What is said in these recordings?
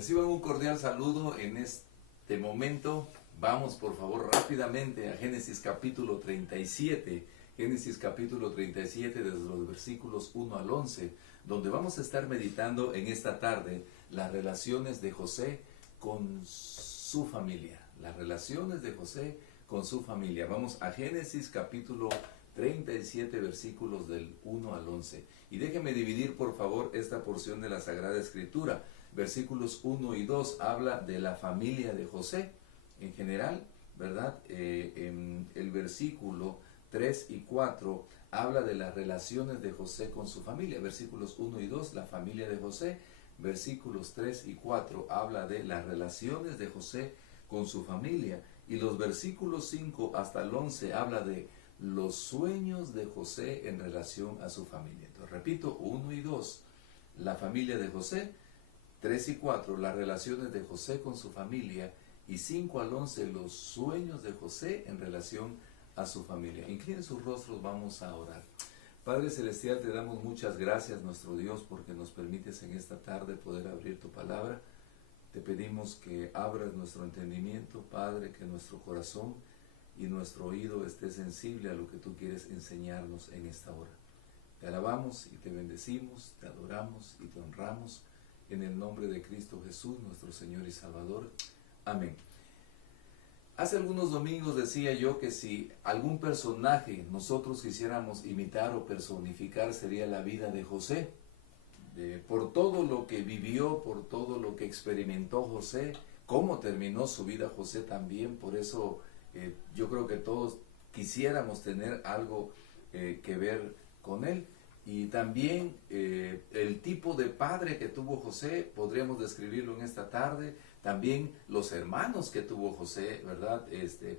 Reciban un cordial saludo en este momento. Vamos por favor rápidamente a Génesis capítulo 37. Génesis capítulo 37 desde los versículos 1 al 11, donde vamos a estar meditando en esta tarde las relaciones de José con su familia. Las relaciones de José con su familia. Vamos a Génesis capítulo 37 versículos del 1 al 11. Y déjenme dividir por favor esta porción de la Sagrada Escritura. Versículos 1 y 2 habla de la familia de José en general, ¿verdad? En el versículo 3 y 4 habla de las relaciones de José con su familia. Versículos 1 y 2, la familia de José. Versículos 3 y 4 habla de las relaciones de José con su familia. Y los versículos 5 hasta el 11 habla de los sueños de José en relación a su familia. Entonces, repito, 1 y 2, la familia de José. 3 y 4, las relaciones de José con su familia. Y 5 al 11, los sueños de José en relación a su familia. Inclinen sus rostros, vamos a orar. Padre Celestial, te damos muchas gracias, nuestro Dios, porque nos permites en esta tarde poder abrir tu palabra. Te pedimos que abras nuestro entendimiento, Padre, que nuestro corazón y nuestro oído esté sensible a lo que tú quieres enseñarnos en esta hora. Te alabamos y te bendecimos, te adoramos y te honramos. En el nombre de Cristo Jesús, nuestro Señor y Salvador. Amén. Hace algunos domingos decía yo que si algún personaje nosotros quisiéramos imitar o personificar sería la vida de José. Por todo lo que vivió, por todo lo que experimentó José, cómo terminó su vida José también. Por eso yo creo que todos quisiéramos tener algo que ver con él. Y también el tipo de padre que tuvo José, podríamos describirlo en esta tarde. También los hermanos que tuvo José, ¿verdad?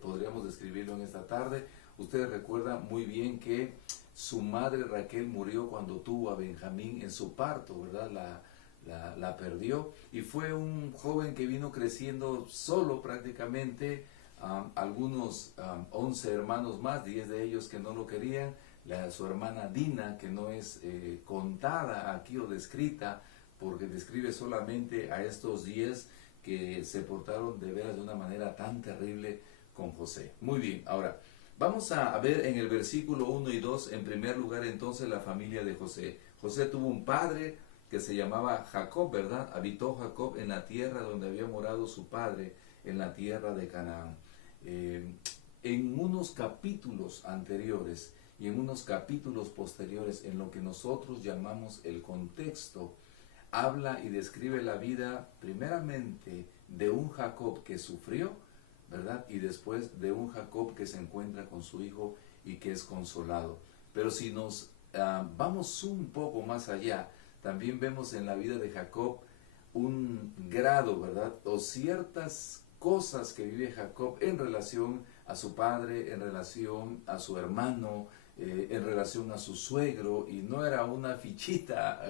Podríamos describirlo en esta tarde. Ustedes recuerdan muy bien que su madre Raquel murió cuando tuvo a Benjamín en su parto, ¿verdad? La perdió. Y fue un joven que vino creciendo solo prácticamente. Algunos 11 hermanos más, 10 de ellos que no lo querían. Su hermana Dina, que no es contada aquí o descrita, porque describe solamente a estos 10 que se portaron de veras de una manera tan terrible con José. Muy bien, ahora vamos a ver en el versículo 1 y 2, en primer lugar entonces la familia de José. José tuvo un padre que se llamaba Jacob, ¿verdad? Habitó Jacob en la tierra donde había morado su padre, en la tierra de Canaán. En unos capítulos anteriores y en unos capítulos posteriores, en lo que nosotros llamamos el contexto, habla y describe la vida primeramente de un Jacob que sufrió, ¿verdad? Y después de un Jacob que se encuentra con su hijo y que es consolado. Pero si nos vamos un poco más allá, también vemos en la vida de Jacob un grado, ¿verdad? O ciertas cosas que vive Jacob en relación a su padre, en relación a su hermano, en relación a su suegro, y no era una fichita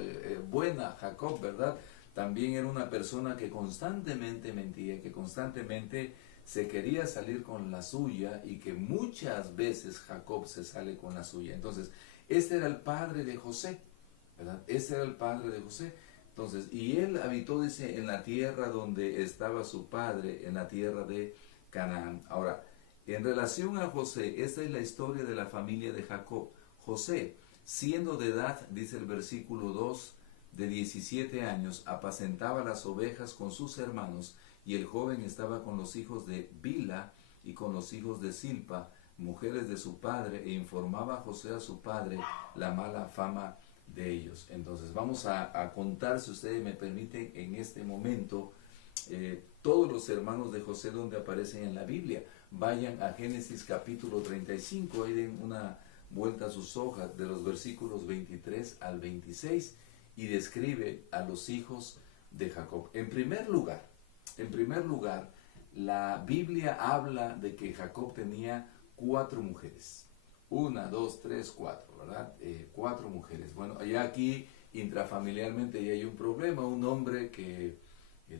buena Jacob, ¿verdad? También era una persona que constantemente mentía, que constantemente se quería salir con la suya, y que muchas veces Jacob se sale con la suya. Entonces, este era el padre de José, ¿verdad? Este era el padre de José. Entonces, y él habitó, dice, en la tierra donde estaba su padre, en la tierra de Canaán. Ahora, en relación a José, esta es la historia de la familia de Jacob. José, siendo de edad, dice el versículo 2, de 17 años, apacentaba las ovejas con sus hermanos, y el joven estaba con los hijos de Bila y con los hijos de Silpa, mujeres de su padre, e informaba a José a su padre la mala fama de ellos. Entonces vamos a contar, si ustedes me permiten, en este momento todos los hermanos de José donde aparecen en la Biblia. Vayan a Génesis capítulo 35, ahí den una vuelta a sus hojas, de los versículos 23 al 26, y describe a los hijos de Jacob. En primer lugar, la Biblia habla de que Jacob tenía 4 mujeres. 1, 2, 3, 4, ¿verdad? 4 mujeres. Bueno, allá aquí intrafamiliarmente ya hay un problema. Un hombre que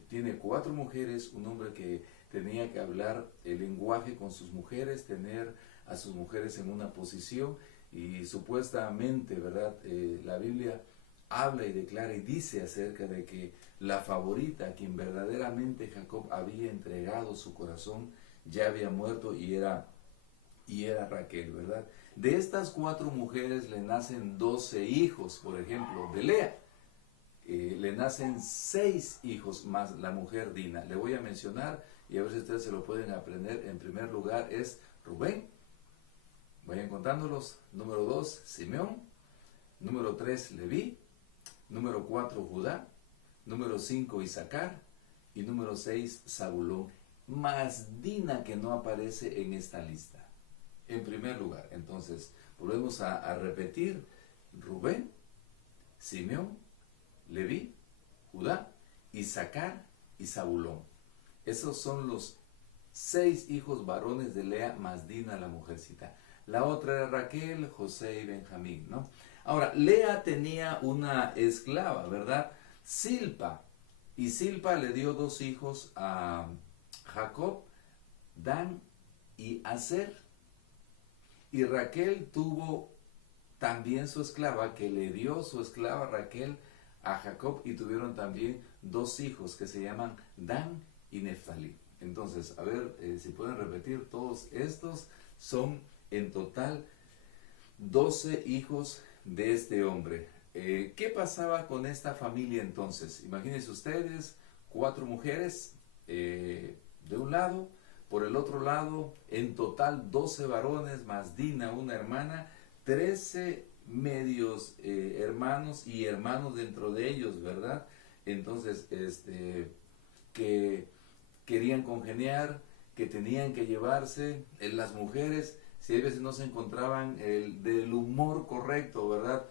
tiene 4 mujeres, un hombre que tenía que hablar el lenguaje con sus mujeres, tener a sus mujeres en una posición, y supuestamente, ¿verdad? La Biblia habla y declara y dice acerca de que la favorita a quien verdaderamente Jacob había entregado su corazón ya había muerto y era Raquel, ¿verdad? De estas 4 mujeres le nacen 12 hijos, por ejemplo, de Lea. Le nacen 6 hijos más la mujer Dina. Le voy a mencionar y a ver si ustedes se lo pueden aprender. En primer lugar es Rubén. Vayan contándolos. Número 2, Simeón. Número 3, Leví. Número 4, Judá. Número 5, Isaacar. Y número 6, Zabulón. Más Dina, que no aparece en esta lista. En primer lugar, entonces, volvemos a repetir: Rubén, Simeón, Leví, Judá, Isaacar y Zabulón. Esos son los 6 hijos varones de Lea, más Dina, la mujercita. La otra era Raquel, José y Benjamín, ¿no? Ahora, Lea tenía una esclava, ¿verdad? Silpa. Y Silpa le dio 2 hijos a Jacob, Dan y Aser. Y Raquel tuvo también su esclava, que le dio su esclava Raquel a Jacob, y tuvieron también 2 hijos que se llaman Dan y Neftalí. Entonces, a ver si pueden repetir, todos estos son en total 12 hijos de este hombre. ¿Qué pasaba con esta familia entonces? Imagínense ustedes, 4 mujeres de un lado. Por el otro lado, en total 12 varones, más Dina, una hermana, 13 medios hermanos y hermanos dentro de ellos, ¿verdad? Entonces, que querían congeniar, que tenían que llevarse. Las mujeres, si a veces no se encontraban del humor correcto, ¿verdad?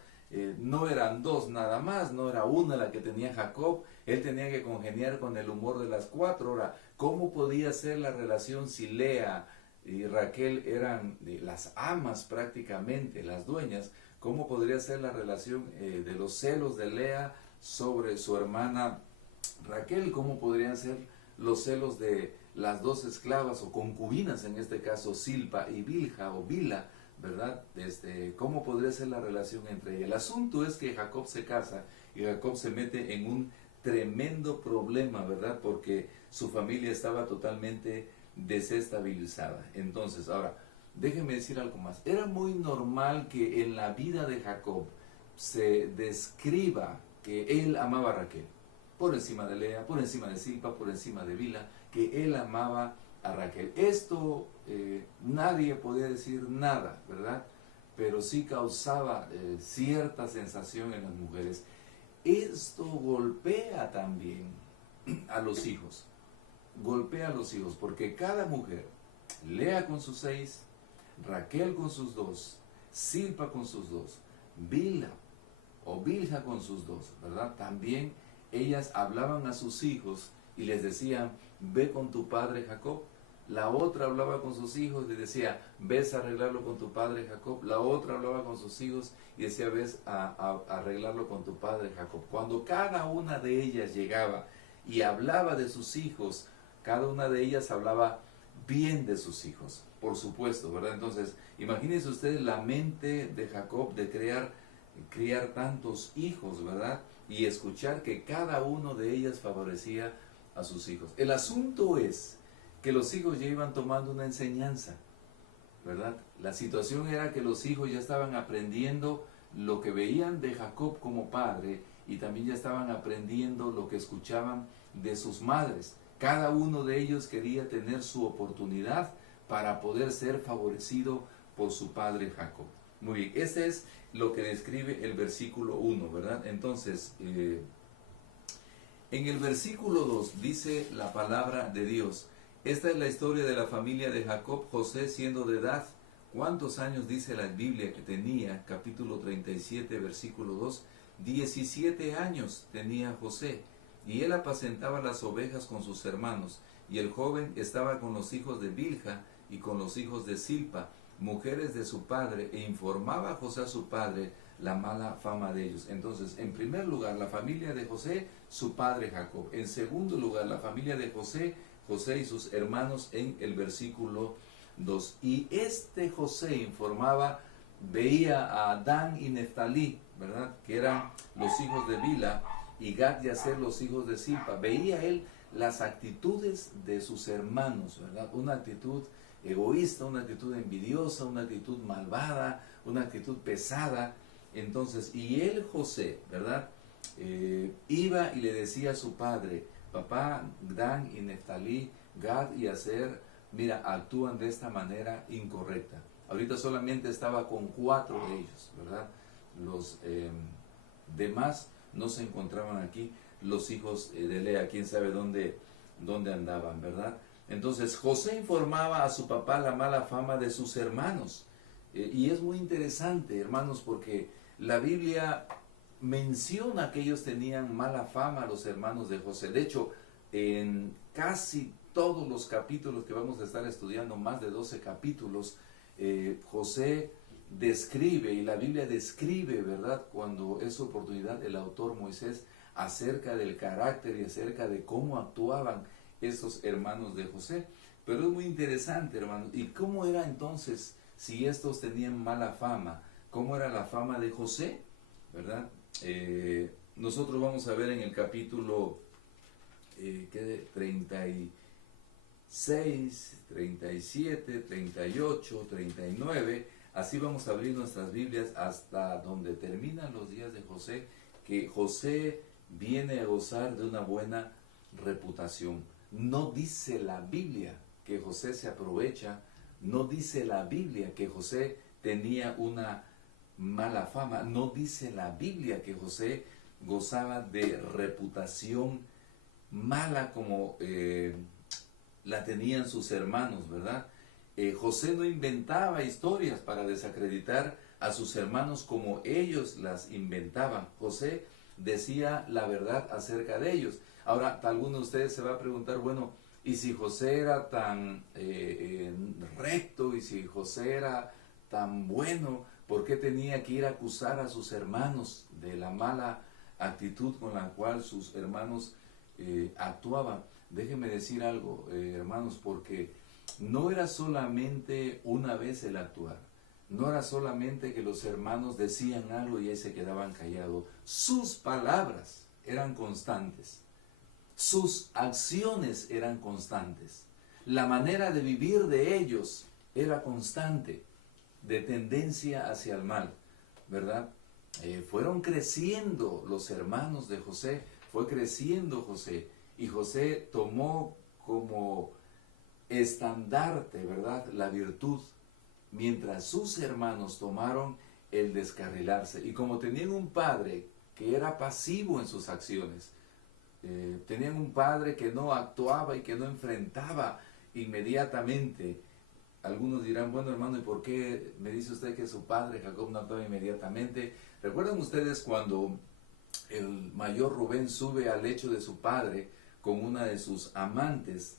No eran 2 nada más, no era una la que tenía Jacob, él tenía que congeniar con el humor de las 4. Ahora, ¿cómo podía ser la relación si Lea y Raquel eran las amas prácticamente, las dueñas? ¿Cómo podría ser la relación de los celos de Lea sobre su hermana Raquel? ¿Cómo podrían ser los celos de las 2 esclavas o concubinas, en este caso Silpa y Bilha o Bila, ¿verdad? ¿Cómo podría ser la relación entre ellas? El asunto es que Jacob se casa y Jacob se mete en un tremendo problema, ¿verdad? Porque su familia estaba totalmente desestabilizada. Entonces, ahora, déjenme decir algo más. Era muy normal que en la vida de Jacob se describa que él amaba a Raquel, por encima de Lea, por encima de Silpa, por encima de Bila, que él amaba a Raquel. Esto nadie podía decir nada, ¿verdad? Pero sí causaba cierta sensación en las mujeres. Esto golpea también a los hijos. Golpea a los hijos, porque cada mujer, Lea con sus 6, Raquel con sus 2, Silpa con sus 2, Bilha o Bilha con sus 2, ¿verdad? También ellas hablaban a sus hijos y les decían: ve con tu padre Jacob. La otra hablaba con sus hijos y decía: ves a arreglarlo con tu padre Jacob. La otra hablaba con sus hijos y decía: ves a arreglarlo con tu padre Jacob. Cuando cada una de ellas llegaba y hablaba de sus hijos, cada una de ellas hablaba bien de sus hijos, por supuesto, ¿verdad? Entonces, imagínense ustedes la mente de Jacob de criar tantos hijos, ¿verdad? Y escuchar que cada uno de ellas favorecía a sus hijos. El asunto es que los hijos ya iban tomando una enseñanza, ¿verdad? La situación era que los hijos ya estaban aprendiendo lo que veían de Jacob como padre, y también ya estaban aprendiendo lo que escuchaban de sus madres. Cada uno de ellos quería tener su oportunidad para poder ser favorecido por su padre Jacob. Muy bien, este es lo que describe el versículo 1, ¿verdad? Entonces, en el versículo 2 dice la palabra de Dios: esta es la historia de la familia de Jacob, José siendo de edad. ¿Cuántos años dice la Biblia que tenía? Capítulo 37, versículo 2. 17 años tenía José, y él apacentaba las ovejas con sus hermanos, y el joven estaba con los hijos de Bilha y con los hijos de Silpa, mujeres de su padre, e informaba a José a su padre la mala fama de ellos. Entonces, en primer lugar, la familia de José, su padre Jacob. En segundo lugar, la familia de José, José y sus hermanos, en el versículo 2. Y este José informaba veía a Dan y Neftalí, ¿verdad? Que eran los hijos de Bila, y Gad y Aser los hijos de Silpa. Veía él las actitudes de sus hermanos, ¿verdad? Una actitud egoísta, una actitud envidiosa, una actitud malvada, una actitud pesada. Entonces, y él, José, ¿verdad? Iba y le decía a su padre: papá, Dan y Neftalí, Gad y Aser, mira, actúan de esta manera incorrecta. Ahorita solamente estaba con 4 de ellos, ¿verdad? Los demás no se encontraban aquí. Los hijos de Lea, quién sabe dónde andaban, ¿verdad? Entonces José informaba a su papá la mala fama de sus hermanos. Y es muy interesante, hermanos, porque la Biblia menciona que ellos tenían mala fama, los hermanos de José. De hecho, en casi todos los capítulos que vamos a estar estudiando, más de 12 capítulos, José describe, y la Biblia describe, ¿verdad?, cuando es su oportunidad, el autor Moisés, acerca del carácter y acerca de cómo actuaban estos hermanos de José. Pero es muy interesante, hermanos. ¿Y cómo era entonces, si estos tenían mala fama? ¿Cómo era la fama de José? ¿Verdad? Nosotros vamos a ver en el capítulo 36, 37, 38, 39, así vamos a abrir nuestras Biblias hasta donde terminan los días de José, que José viene a gozar de una buena reputación. No dice la Biblia que José se aprovecha, no dice la Biblia que José tenía una mala fama, no dice la Biblia que José gozaba de reputación mala como la tenían sus hermanos, ¿verdad? José no inventaba historias para desacreditar a sus hermanos como ellos las inventaban. José decía la verdad acerca de ellos. Ahora, alguno de ustedes se va a preguntar, bueno, ¿y si José era tan recto, y si José era tan bueno, por qué tenía que ir a acusar a sus hermanos de la mala actitud con la cual sus hermanos actuaban? Déjenme decir algo, hermanos, porque no era solamente una vez el actuar, no era solamente que los hermanos decían algo y ahí se quedaban callados. Sus palabras eran constantes, sus acciones eran constantes, la manera de vivir de ellos era constante, de tendencia hacia el mal, ¿verdad? Fueron creciendo los hermanos de José, fue creciendo José, y José tomó como estandarte, ¿verdad?, la virtud, mientras sus hermanos tomaron el descarrilarse. Y como tenían un padre que era pasivo en sus acciones, tenían un padre que no actuaba y que no enfrentaba inmediatamente. Algunos dirán, bueno, hermano, ¿y por qué me dice usted que su padre Jacob no actuaba inmediatamente? ¿Recuerdan ustedes cuando el mayor Rubén sube al lecho de su padre con una de sus amantes?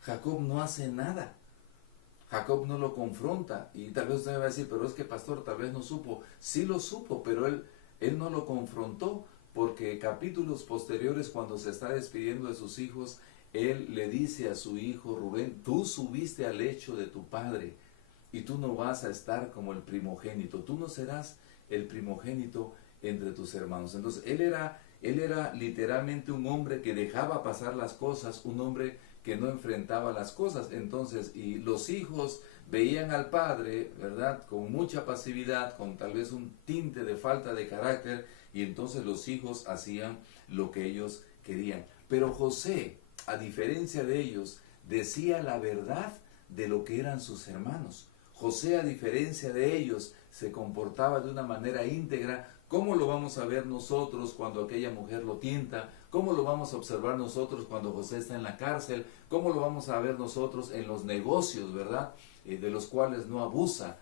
Jacob no hace nada. Jacob no lo confronta. Y tal vez usted me va a decir, pero es que pastor, tal vez no supo. Sí lo supo, pero él no lo confrontó, porque capítulos posteriores, cuando se está despidiendo de sus hijos, él le dice a su hijo Rubén: tú subiste al lecho de tu padre y tú no vas a estar como el primogénito, tú no serás el primogénito entre tus hermanos. Entonces él era literalmente un hombre que dejaba pasar las cosas, un hombre que no enfrentaba las cosas. Entonces, y los hijos veían al padre, ¿verdad?, con mucha pasividad, con tal vez un tinte de falta de carácter, y entonces los hijos hacían lo que ellos querían. Pero José, a diferencia de ellos, decía la verdad de lo que eran sus hermanos. José, a diferencia de ellos, se comportaba de una manera íntegra. ¿Cómo lo vamos a ver nosotros cuando aquella mujer lo tienta? ¿Cómo lo vamos a observar nosotros cuando José está en la cárcel? ¿Cómo lo vamos a ver nosotros en los negocios, verdad? De los cuales no abusa,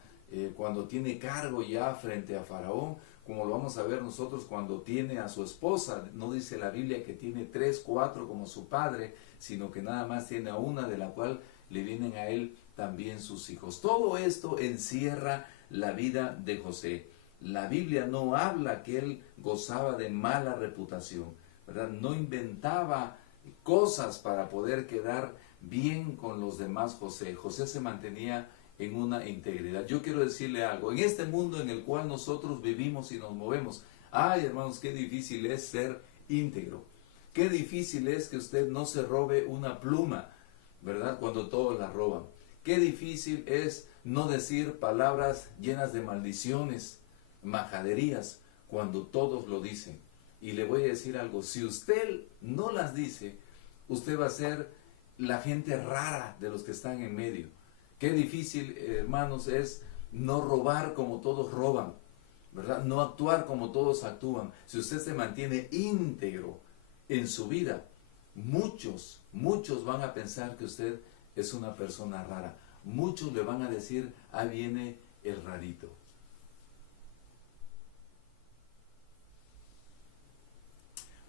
cuando tiene cargo ya frente a Faraón. Como lo vamos a ver nosotros cuando tiene a su esposa. No dice la Biblia que tiene 3, 4 como su padre, sino que nada más tiene a una, de la cual le vienen a él también sus hijos. Todo esto encierra la vida de José. La Biblia no habla que él gozaba de mala reputación, ¿verdad? No inventaba cosas para poder quedar bien con los demás José. José se mantenía en una integridad. Yo quiero decirle algo, en este mundo en el cual nosotros vivimos y nos movemos, ay hermanos, qué difícil es ser íntegro. Qué difícil es que usted no se robe una pluma, ¿verdad? Cuando todos la roban. Qué difícil es no decir palabras llenas de maldiciones, majaderías, cuando todos lo dicen. Y le voy a decir algo, si usted no las dice, usted va a ser la gente rara de los que están en medio. Qué difícil, hermanos, es no robar como todos roban, ¿verdad? No actuar como todos actúan. Si usted se mantiene íntegro en su vida, muchos van a pensar que usted es una persona rara. Muchos le van a decir, ahí viene el rarito.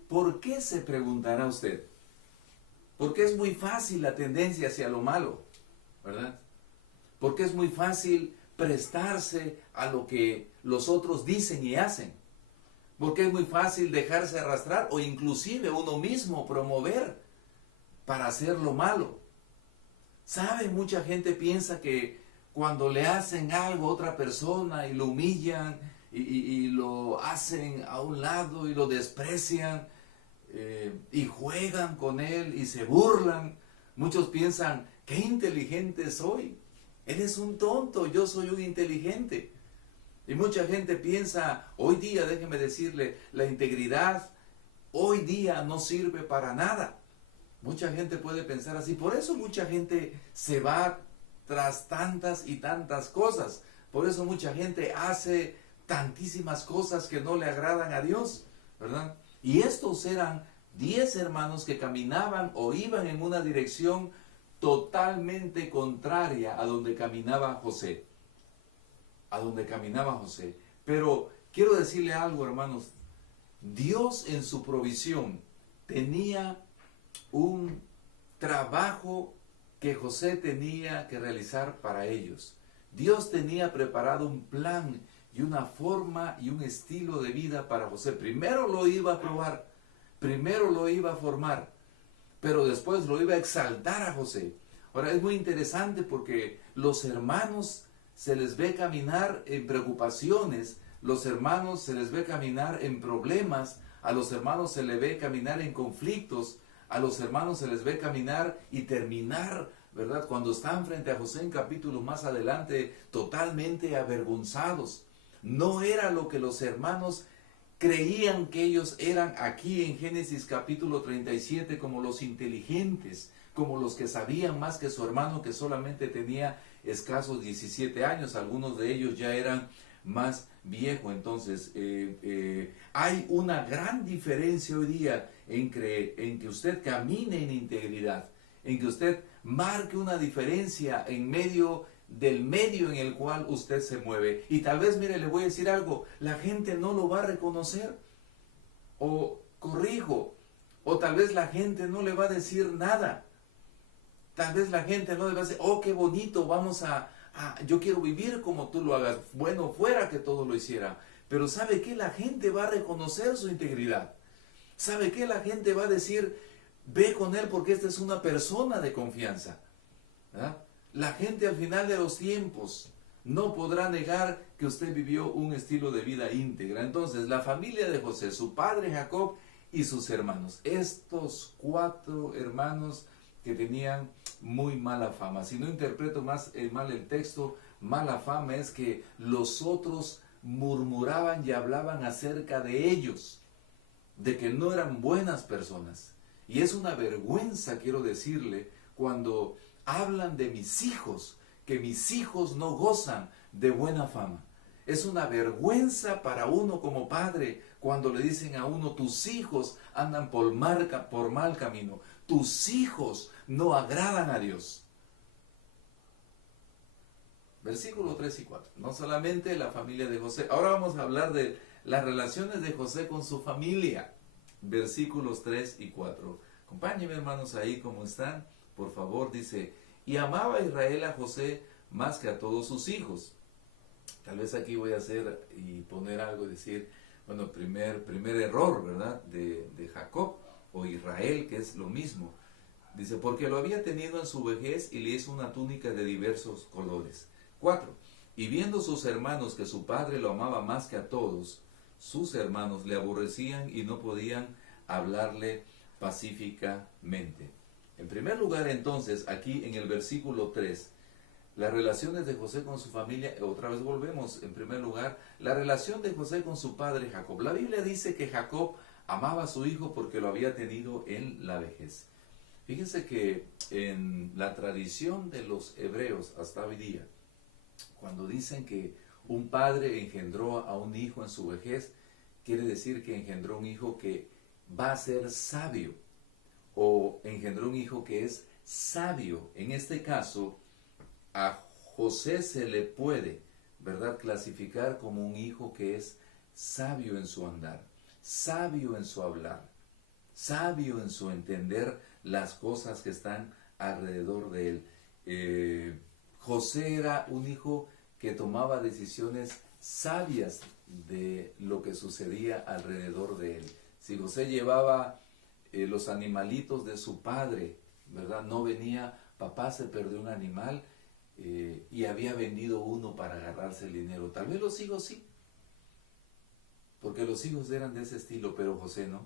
¿Por qué, se preguntará usted? Porque es muy fácil la tendencia hacia lo malo, ¿verdad? Porque es muy fácil prestarse a lo que los otros dicen y hacen. Porque es muy fácil dejarse arrastrar o inclusive uno mismo promover para hacer lo malo. ¿Sabe? Mucha gente piensa que cuando le hacen algo a otra persona y lo humillan y lo hacen a un lado y lo desprecian y juegan con él y se burlan, muchos piensan, qué inteligente soy. Él es un tonto, yo soy un inteligente. Y mucha gente piensa, hoy día, déjeme decirle, la integridad hoy día no sirve para nada. Mucha gente puede pensar así. Por eso mucha gente se va tras tantas y tantas cosas. Por eso mucha gente hace tantísimas cosas que no le agradan a Dios, ¿verdad? Y estos eran 10 hermanos que caminaban o iban en una dirección totalmente contraria a donde caminaba José. A donde caminaba José. Pero quiero decirle algo, hermanos. Dios en su provisión tenía un trabajo que José tenía que realizar para ellos. Dios tenía preparado un plan y una forma y un estilo de vida para José. Primero lo iba a probar, primero lo iba a formar, pero después lo iba a exaltar a José. Ahora es muy interesante porque los hermanos se les ve caminar en preocupaciones, los hermanos se les ve caminar en problemas, a los hermanos se les ve caminar en conflictos, a los hermanos se les ve caminar y terminar, ¿verdad? Cuando están frente a José en capítulos más adelante, totalmente avergonzados. No era lo que los hermanos creían que ellos eran aquí en Génesis capítulo 37, como los inteligentes, como los que sabían más que su hermano, que solamente tenía escasos 17 años, algunos de ellos ya eran más viejos. Entonces, hay una gran diferencia hoy día en que usted camine en integridad, en que usted marque una diferencia en medio del medio en el cual usted se mueve. Y tal vez, mire, le voy a decir algo, la gente no lo va a reconocer, o corrijo, o tal vez la gente no le va a decir nada. Tal vez la gente no le va a decir, oh, qué bonito, yo quiero vivir como tú lo hagas. Bueno, fuera que todo lo hiciera. Pero ¿sabe qué? La gente va a reconocer su integridad. ¿Sabe qué? La gente va a decir, ve con él porque esta es una persona de confianza. ¿Verdad? La gente al final de los tiempos no podrá negar que usted vivió un estilo de vida íntegra. Entonces, la familia de José, su padre Jacob y sus hermanos. Estos 4 hermanos que tenían muy mala fama. Si no interpreto mal el texto, mala fama es que los otros murmuraban y hablaban acerca de ellos, de que no eran buenas personas. Y es una vergüenza, quiero decirle, cuando hablan de mis hijos, que mis hijos no gozan de buena fama. Es una vergüenza para uno como padre cuando le dicen a uno, tus hijos andan por mal camino, tus hijos no agradan a Dios. Versículo 3 y 4. No solamente la familia de José. Ahora vamos a hablar de las relaciones de José con su familia. Versículos 3 y 4. Acompáñenme, hermanos, ahí como están. Por favor, dice, y amaba a Israel a José más que a todos sus hijos. Tal vez aquí voy a hacer y poner algo y decir, bueno, primer error, ¿verdad? De Jacob o Israel, que es lo mismo. Dice, porque lo había tenido en su vejez y le hizo una túnica de diversos colores. 4. Y viendo sus hermanos que su padre lo amaba más que a todos, sus hermanos le aborrecían y no podían hablarle pacíficamente. En primer lugar, entonces, aquí en el versículo 3, las relaciones de José con su familia, otra vez volvemos, en primer lugar, la relación de José con su padre Jacob. La Biblia dice que Jacob amaba a su hijo porque lo había tenido en la vejez. Fíjense que en la tradición de los hebreos hasta hoy día, cuando dicen que un padre engendró a un hijo en su vejez, quiere decir que engendró un hijo que va a ser sabio, o engendró un hijo que es sabio. En este caso, a José se le puede, ¿verdad?, clasificar como un hijo que es sabio en su andar, sabio en su hablar, sabio en su entender las cosas que están alrededor de él. José era un hijo que tomaba decisiones sabias de lo que sucedía alrededor de él. Si José llevaba los animalitos de su padre, ¿verdad? No venía, papá se perdió un animal y había vendido uno para agarrarse el dinero. Tal vez los hijos sí, porque los hijos eran de ese estilo, pero José no.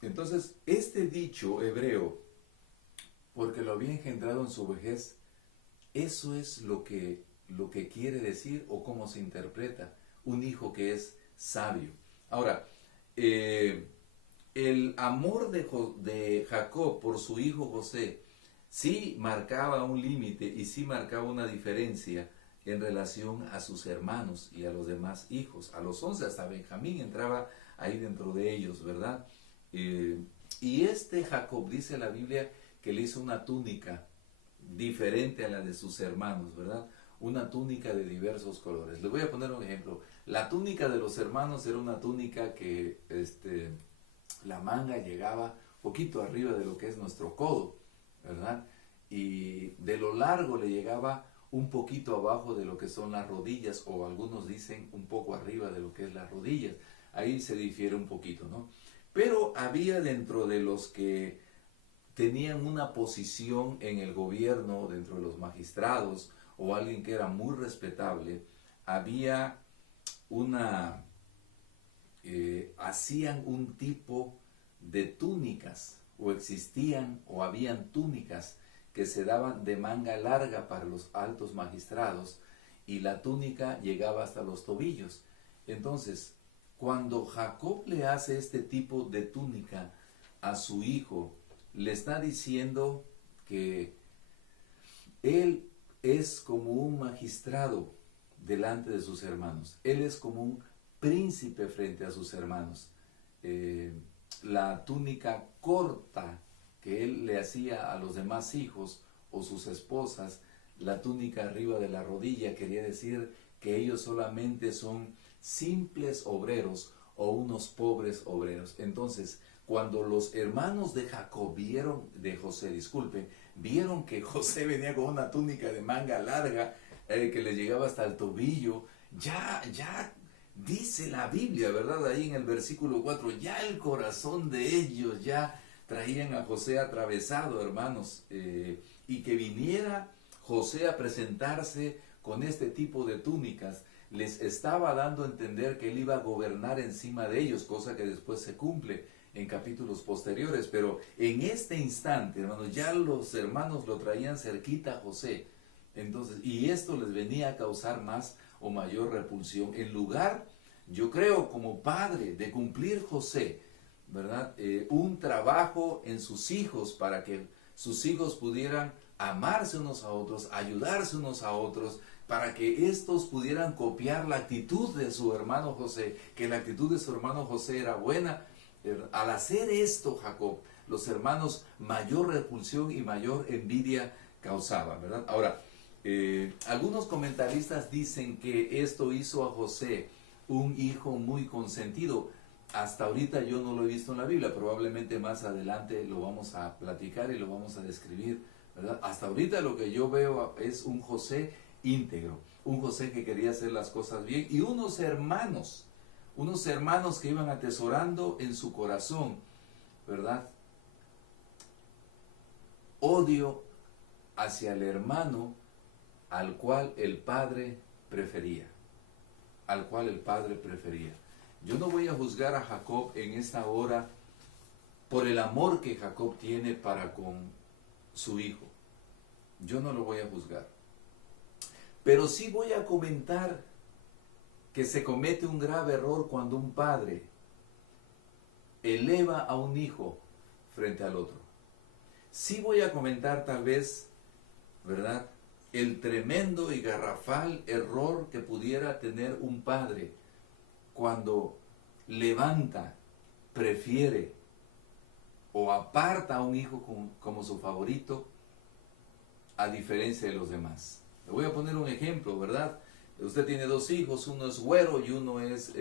Entonces, este dicho hebreo, porque lo había engendrado en su vejez, eso es lo que quiere decir o cómo se interpreta un hijo que es sabio. Ahora, el amor de Jacob por su hijo José sí marcaba un límite y sí marcaba una diferencia en relación a sus hermanos y a los demás hijos. A los 11 hasta Benjamín entraba ahí dentro de ellos, ¿verdad? Y este Jacob, dice la Biblia, que le hizo una túnica diferente a la de sus hermanos, ¿verdad? Una túnica de diversos colores. Les voy a poner un ejemplo. La túnica de los hermanos era una túnica que la manga llegaba poquito arriba de lo que es nuestro codo, ¿verdad? Y de lo largo le llegaba un poquito abajo de lo que son las rodillas, o algunos dicen un poco arriba de lo que es las rodillas. Ahí se difiere un poquito, ¿no? Pero había dentro de los que tenían una posición en el gobierno, dentro de los magistrados, o alguien que era muy respetable, había hacían un tipo de túnicas, o existían, o habían túnicas que se daban de manga larga para los altos magistrados, y la túnica llegaba hasta los tobillos. Entonces, cuando Jacob le hace este tipo de túnica a su hijo, le está diciendo que él es como un magistrado delante de sus hermanos. Él es como un príncipe frente a sus hermanos. La túnica corta que él le hacía a los demás hijos o sus esposas, la túnica arriba de la rodilla, quería decir que ellos solamente son simples obreros o unos pobres obreros. Entonces, cuando los hermanos de Jacob vieron que José venía con una túnica de manga larga que le llegaba hasta el tobillo, ya dice la Biblia, ¿verdad? Ahí en el versículo 4, ya el corazón de ellos ya traían a José atravesado, hermanos, y que viniera José a presentarse con este tipo de túnicas, les estaba dando a entender que él iba a gobernar encima de ellos, cosa que después se cumple en capítulos posteriores. Pero en este instante, hermanos, ya los hermanos lo traían cerquita a José. Entonces, y esto les venía a causar más o mayor repulsión. En lugar, yo creo, como padre, de cumplir José, ¿verdad? Un trabajo en sus hijos para que sus hijos pudieran amarse unos a otros, ayudarse unos a otros, para que estos pudieran copiar la actitud de su hermano José, que la actitud de su hermano José era buena. Al hacer esto, Jacob, los hermanos mayor repulsión y mayor envidia causaban, ¿verdad? Ahora, algunos comentaristas dicen que esto hizo a José un hijo muy consentido. Hasta ahorita yo no lo he visto en la Biblia, probablemente más adelante lo vamos a platicar y lo vamos a describir, ¿verdad? Hasta ahorita lo que yo veo es un José íntegro, un José que quería hacer las cosas bien, y unos hermanos que iban atesorando en su corazón, ¿verdad?, odio hacia el hermano al cual el padre prefería. Al cual el padre prefería. Yo no voy a juzgar a Jacob en esta hora por el amor que Jacob tiene para con su hijo. Yo no lo voy a juzgar. Pero sí voy a comentar que se comete un grave error cuando un padre eleva a un hijo frente al otro. Sí voy a comentar tal vez, ¿verdad?, el tremendo y garrafal error que pudiera tener un padre cuando levanta, prefiere o aparta a un hijo como su favorito, a diferencia de los demás. Le voy a poner un ejemplo, ¿verdad? Usted tiene dos hijos, uno es güero y uno es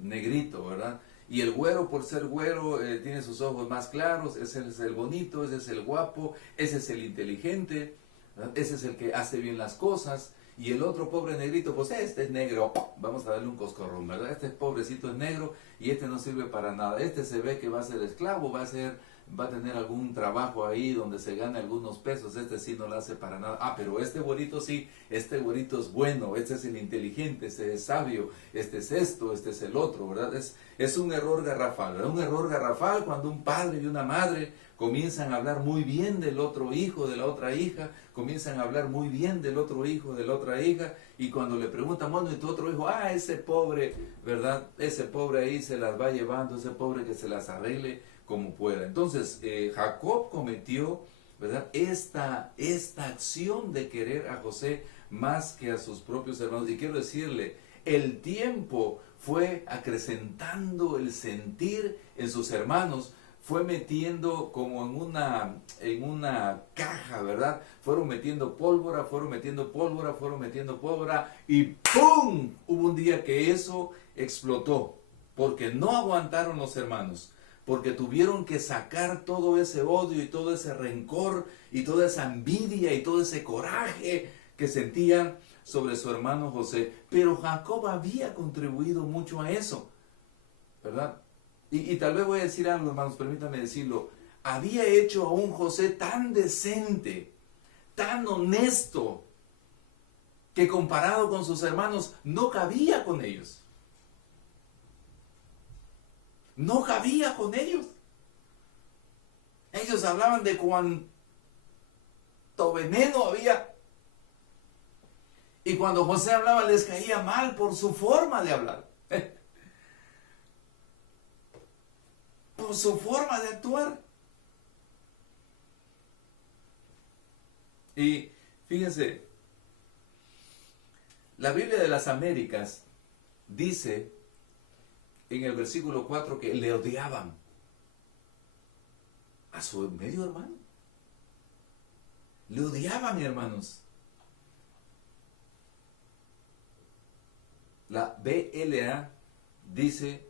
negrito, ¿verdad? Y el güero, por ser güero, tiene sus ojos más claros, ese es el bonito, ese es el guapo, ese es el inteligente, ¿verdad? Ese es el que hace bien las cosas. Y el otro pobre negrito, pues este es negro, vamos a darle un coscorrón, ¿verdad? Este pobrecito es negro y este no sirve para nada. Este se ve que va a ser esclavo, va a tener algún trabajo ahí donde se gane algunos pesos. Este sí no lo hace para nada. Ah, pero este güerito sí, este güerito es bueno, este es el inteligente, este es sabio, este es esto, este es el otro, ¿verdad? Es un error garrafal, ¿verdad? Un error garrafal cuando un padre y una madre comienzan a hablar muy bien del otro hijo, de la otra hija, comienzan a hablar muy bien del otro hijo, de la otra hija, y cuando le preguntan, bueno, ¿y tu otro hijo? Ah, ese pobre, ¿verdad? Ese pobre ahí se las va llevando, ese pobre que se las arregle como pueda. Entonces, Jacob cometió, ¿verdad?, esta acción de querer a José más que a sus propios hermanos. Y quiero decirle, el tiempo fue acrecentando el sentir en sus hermanos, fue metiendo como en una caja, ¿verdad? Fueron metiendo pólvora, fueron metiendo pólvora, fueron metiendo pólvora, y ¡pum! Hubo un día que eso explotó, porque no aguantaron los hermanos, porque tuvieron que sacar todo ese odio y todo ese rencor y toda esa envidia y todo ese coraje que sentían sobre su hermano José. Pero Jacob había contribuido mucho a eso, ¿verdad? Y tal vez voy a decir algo, hermanos, permítanme decirlo. Había hecho a un José tan decente, tan honesto, que comparado con sus hermanos no cabía con ellos. No cabía con ellos. Ellos hablaban de cuánto veneno había. Y cuando José hablaba les caía mal por su forma de hablar. Por su forma de actuar. Y fíjense, la Biblia de las Américas dice en el versículo 4 que le odiaban a su medio hermano. Le odiaban, hermanos. La BLA dice,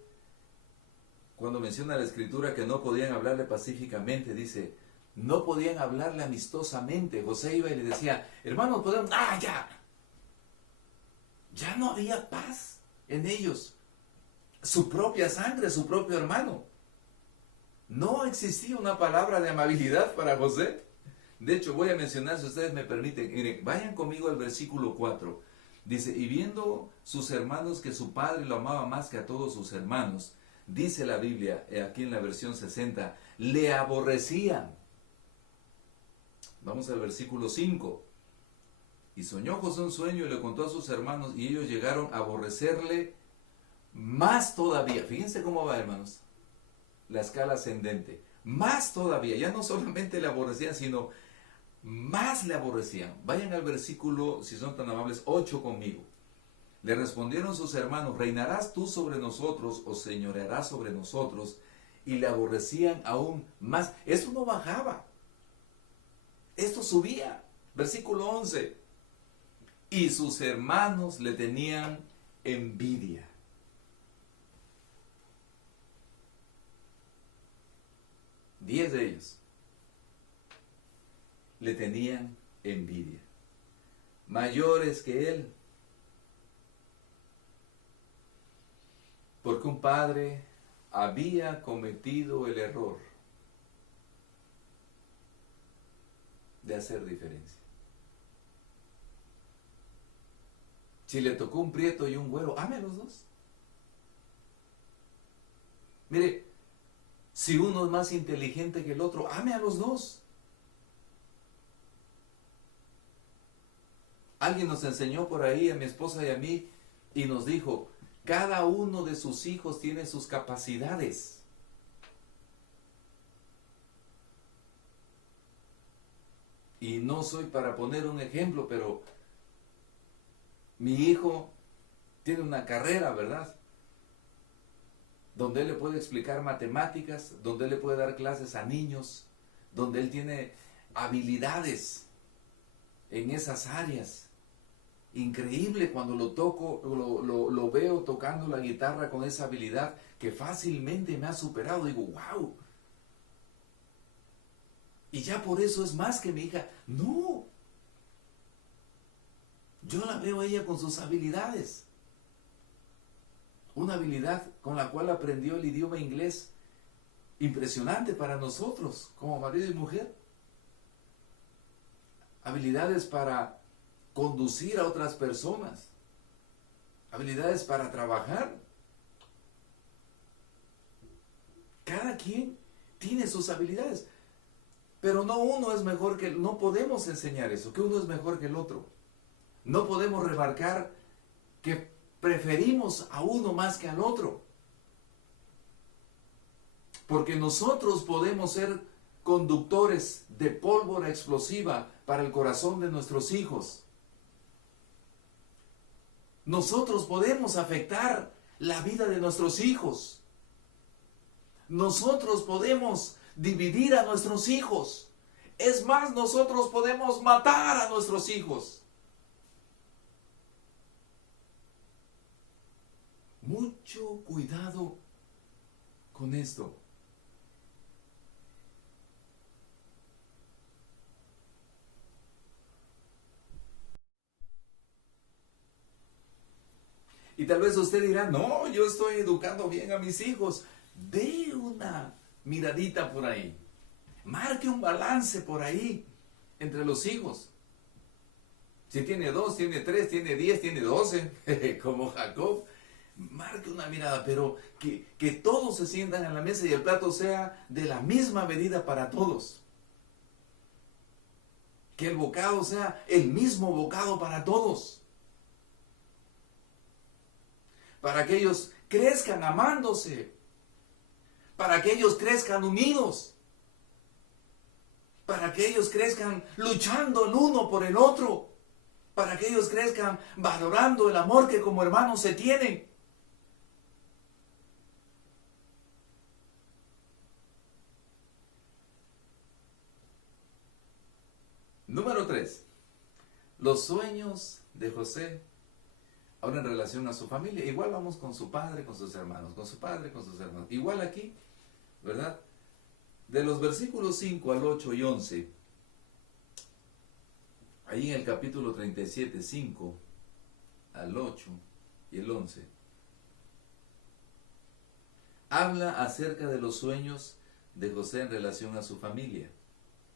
cuando menciona la escritura que no podían hablarle pacíficamente, dice, no podían hablarle amistosamente. José iba y le decía, hermano, podemos, ya. Ya no había paz en ellos. Su propia sangre, su propio hermano. No existía una palabra de amabilidad para José. De hecho, voy a mencionar, si ustedes me permiten, miren, vayan conmigo al versículo 4. Dice, y viendo sus hermanos que su padre lo amaba más que a todos sus hermanos, dice la Biblia, aquí en la versión 60, le aborrecían. Vamos al versículo 5. Y soñó José un sueño y le contó a sus hermanos, y ellos llegaron a aborrecerle más todavía. Fíjense cómo va, hermanos, la escala ascendente. Más todavía, ya no solamente le aborrecían, sino más le aborrecían. Vayan al versículo, si son tan amables, 8 conmigo. Le respondieron sus hermanos, ¿reinarás tú sobre nosotros o señorearás sobre nosotros? Y le aborrecían aún más. Esto no bajaba, esto subía. Versículo 11. Y sus hermanos le tenían envidia. Diez de ellos le tenían envidia, mayores que él, porque un padre había cometido el error de hacer diferencia. Si le tocó un prieto y un güero, ame a los dos. Mire, si uno es más inteligente que el otro, ame a los dos. Alguien nos enseñó por ahí, a mi esposa y a mí, y nos dijo, cada uno de sus hijos tiene sus capacidades. Y no soy para poner un ejemplo, pero mi hijo tiene una carrera, ¿verdad? Donde él le puede explicar matemáticas, donde él le puede dar clases a niños, donde él tiene habilidades en esas áreas. Increíble cuando lo toco, lo veo tocando la guitarra con esa habilidad que fácilmente me ha superado. Digo, wow. Y ya por eso es más que mi hija. No. Yo la veo a ella con sus habilidades. Una habilidad con la cual aprendió el idioma inglés. Impresionante para nosotros, como marido y mujer. Habilidades para conducir a otras personas, habilidades para trabajar. Cada quien tiene sus habilidades, pero no uno es mejor que no podemos enseñar eso, que uno es mejor que el otro. No podemos remarcar que preferimos a uno más que al otro, porque nosotros podemos ser conductores de pólvora explosiva para el corazón de nuestros hijos. Nosotros podemos afectar la vida de nuestros hijos. Nosotros podemos dividir a nuestros hijos. Es más, nosotros podemos matar a nuestros hijos. Mucho cuidado con esto. Y tal vez usted dirá, no, yo estoy educando bien a mis hijos. Dé una miradita por ahí. Marque un balance por ahí entre los hijos. Si tiene 2, tiene 3, tiene 10, tiene 12, como Jacob. Marque una mirada, pero que todos se sientan en la mesa y el plato sea de la misma medida para todos. Que el bocado sea el mismo bocado para todos. Para que ellos crezcan amándose, para que ellos crezcan unidos, para que ellos crezcan luchando el uno por el otro, para que ellos crezcan valorando el amor que como hermanos se tienen. Número 3. Los sueños de José. Ahora en relación a su familia, igual vamos con su padre, con sus hermanos, con su padre, con sus hermanos. Igual aquí, ¿verdad? De los versículos 5 al 8 y 11, ahí en el capítulo 37, 5 al 8 y el 11, habla acerca de los sueños de José en relación a su familia.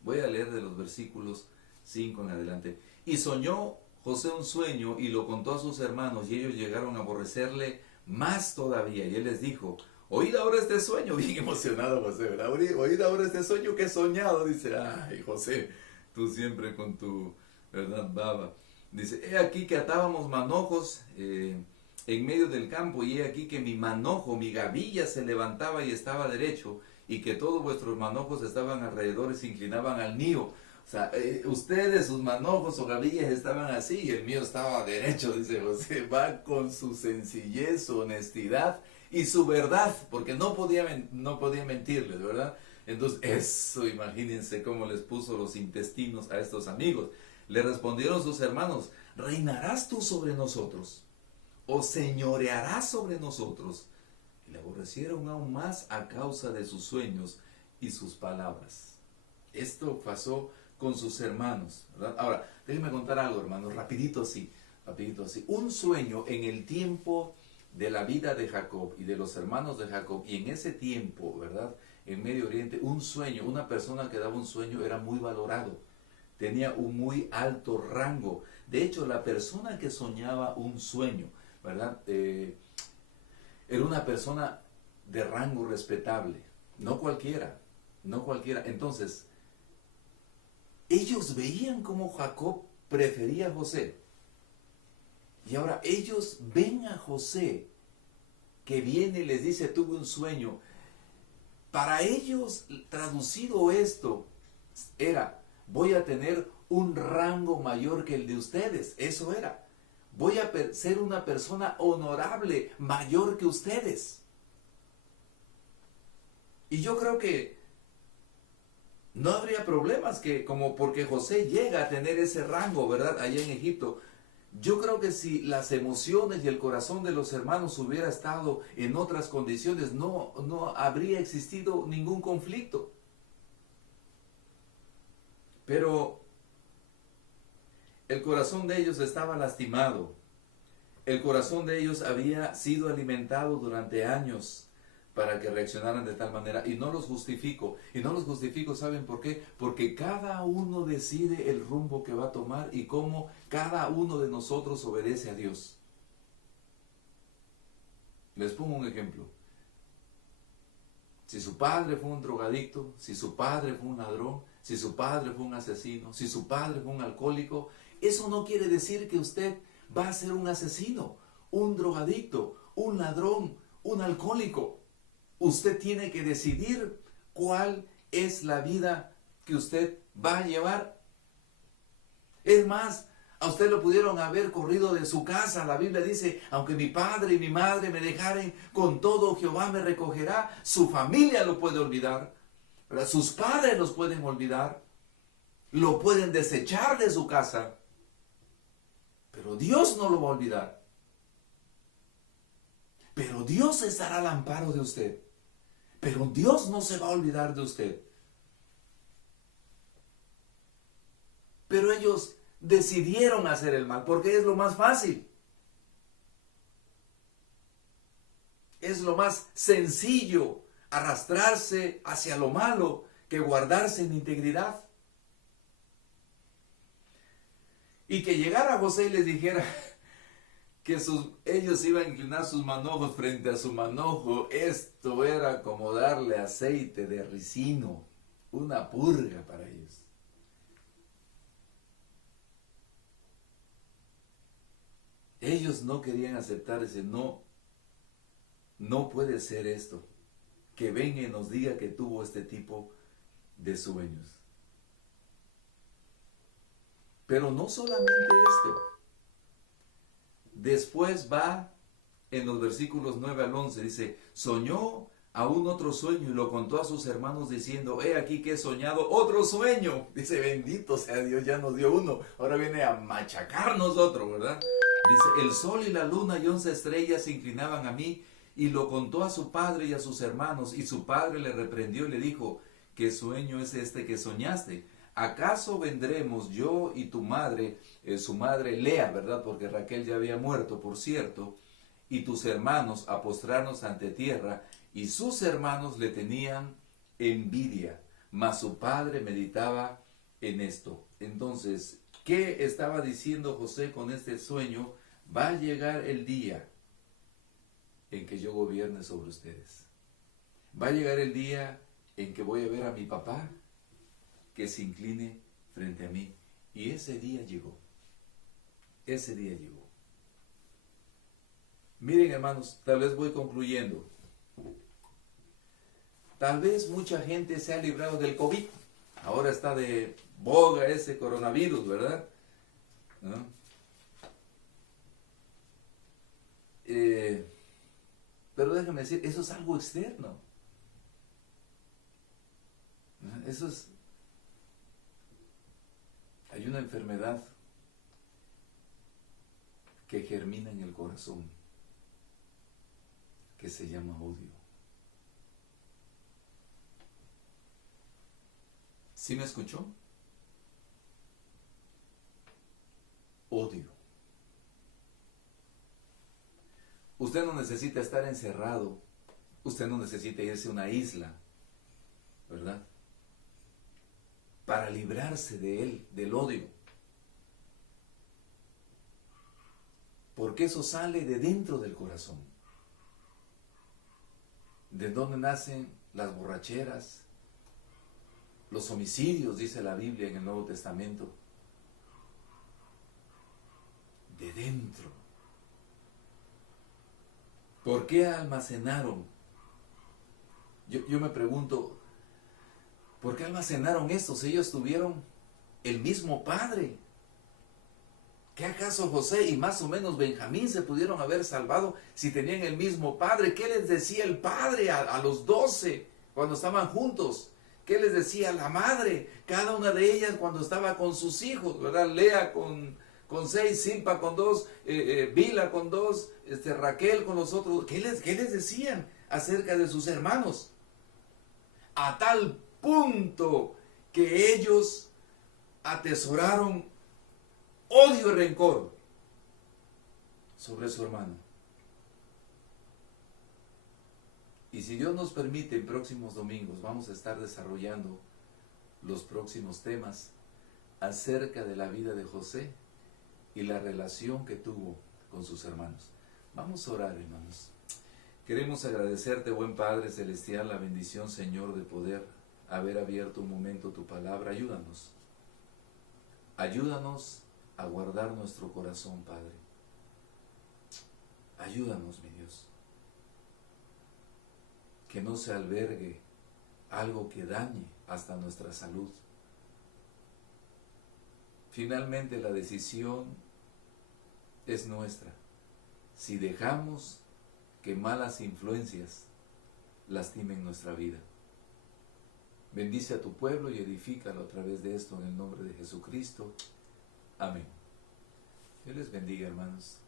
Voy a leer de los versículos 5 en adelante. Y soñó José un sueño y lo contó a sus hermanos y ellos llegaron a aborrecerle más todavía. Y él les dijo, oíd ahora este sueño. Bien emocionado José, ¿verdad? Oíd ahora este sueño que he soñado. Dice, ay José, tú siempre con tu, ¿verdad? Baba. Dice, he aquí que atábamos manojos en medio del campo y he aquí que mi manojo, mi gavilla se levantaba y estaba derecho y que todos vuestros manojos estaban alrededor y se inclinaban al mío. O sea, ustedes, sus manojos o gavillas estaban así y el mío estaba derecho, dice José. Va con su sencillez, su honestidad y su verdad, porque no podía mentirles, ¿verdad? Entonces, eso, imagínense cómo les puso los intestinos a estos amigos. Le respondieron sus hermanos, ¿reinarás tú sobre nosotros? ¿O señorearás sobre nosotros? Y le aborrecieron aún más a causa de sus sueños y sus palabras. Esto pasó con sus hermanos, ¿verdad? Ahora, déjenme contar algo, hermanos, rapidito así. Un sueño en el tiempo de la vida de Jacob y de los hermanos de Jacob, y en ese tiempo, ¿verdad? En Medio Oriente, un sueño, una persona que daba un sueño era muy valorado, tenía un muy alto rango. De hecho, la persona que soñaba un sueño, ¿verdad? Era una persona de rango respetable, no cualquiera, no cualquiera. Entonces, ellos veían cómo Jacob prefería a José. Y ahora ellos ven a José que viene y les dice, tuve un sueño. Para ellos, traducido esto, era, voy a tener un rango mayor que el de ustedes. Eso era. Voy a ser una persona honorable, mayor que ustedes. Y yo creo que no habría problemas que, como porque José llega a tener ese rango, ¿verdad? Allá en Egipto. Yo creo que si las emociones y el corazón de los hermanos hubiera estado en otras condiciones, no habría existido ningún conflicto. Pero el corazón de ellos estaba lastimado. El corazón de ellos había sido alimentado durante años para que reaccionaran de tal manera. Y no los justifico. Y no los justifico, ¿saben por qué? Porque cada uno decide el rumbo que va a tomar y cómo cada uno de nosotros obedece a Dios. Les pongo un ejemplo. Si su padre fue un drogadicto, si su padre fue un ladrón, si su padre fue un asesino, si su padre fue un alcohólico, eso no quiere decir que usted va a ser un asesino, un drogadicto, un ladrón, un alcohólico. Usted tiene que decidir cuál es la vida que usted va a llevar. Es más, a usted lo pudieron haber corrido de su casa. La Biblia dice, aunque mi padre y mi madre me dejaren, con todo Jehová me recogerá. Su familia lo puede olvidar, ¿verdad? Sus padres los pueden olvidar. Lo pueden desechar de su casa. Pero Dios no lo va a olvidar. Pero Dios estará al amparo de usted. Pero Dios no se va a olvidar de usted. Pero ellos decidieron hacer el mal porque es lo más fácil. Es lo más sencillo arrastrarse hacia lo malo que guardarse en integridad. Y que llegara José y les dijera que ellos iban a inclinar sus manojos frente a su manojo. Esto era como darle aceite de ricino, una purga para ellos. Ellos no querían aceptar ese no puede ser esto, que venga y nos diga que tuvo este tipo de sueños. Pero no solamente esto. Después va en los versículos 9 al 11, dice, soñó aún otro sueño y lo contó a sus hermanos diciendo, he aquí que he soñado otro sueño. Dice, bendito sea Dios, ya nos dio uno, ahora viene a machacarnos otro, ¿verdad? Dice, el sol y la luna y 11 estrellas se inclinaban a mí, y lo contó a su padre y a sus hermanos, y su padre le reprendió y le dijo, ¿qué sueño es este que soñaste? ¿Acaso vendremos yo y tu madre, su madre Lea, ¿verdad? Porque Raquel ya había muerto, por cierto, y tus hermanos a postrarnos ante tierra? Y sus hermanos le tenían envidia, mas su padre meditaba en esto. Entonces, ¿qué estaba diciendo José con este sueño? Va a llegar el día en que yo gobierne sobre ustedes. Va a llegar el día en que voy a ver a mi papá que se incline frente a mí. Y ese día llegó. Ese día llegó. Miren, hermanos, tal vez voy concluyendo. Tal vez mucha gente se ha librado del COVID. Ahora está de boga ese coronavirus, ¿verdad? ¿No? Pero déjame decir, eso es algo externo. ¿No? Eso es... Hay una enfermedad que germina en el corazón, que se llama odio. ¿Sí me escuchó? Odio. Usted no necesita estar encerrado. Usted no necesita irse a una isla, ¿verdad? Para librarse de él, del odio. Porque eso sale de dentro del corazón. De donde nacen las borracheras, los homicidios, dice la Biblia en el Nuevo Testamento. De dentro. ¿Por qué almacenaron? Yo me pregunto, ¿por qué almacenaron esto si ellos tuvieron el mismo padre? ¿Qué acaso José y más o menos Benjamín se pudieron haber salvado si tenían el mismo padre? ¿Qué les decía el padre a los 12 cuando estaban juntos? ¿Qué les decía la madre? Cada una de ellas cuando estaba con sus hijos, ¿verdad? Lea con 6, Silpa con 2, Bila con 2, Raquel con los otros. ¿Qué les decían acerca de sus hermanos? A tal punto que ellos atesoraron odio y rencor sobre su hermano. Y si Dios nos permite, en próximos domingos vamos a estar desarrollando los próximos temas acerca de la vida de José y la relación que tuvo con sus hermanos. Vamos a orar, hermanos. Queremos agradecerte, buen Padre Celestial, la bendición, Señor, de poder haber abierto un momento tu palabra. Ayúdanos. Ayúdanos a guardar nuestro corazón, Padre. Ayúdanos, mi Dios. Que no se albergue algo que dañe hasta nuestra salud. Finalmente la decisión es nuestra. Si dejamos que malas influencias lastimen nuestra vida. Bendice a tu pueblo y edifícalo a través de esto en el nombre de Jesucristo. Amén. Dios les bendiga, hermanos.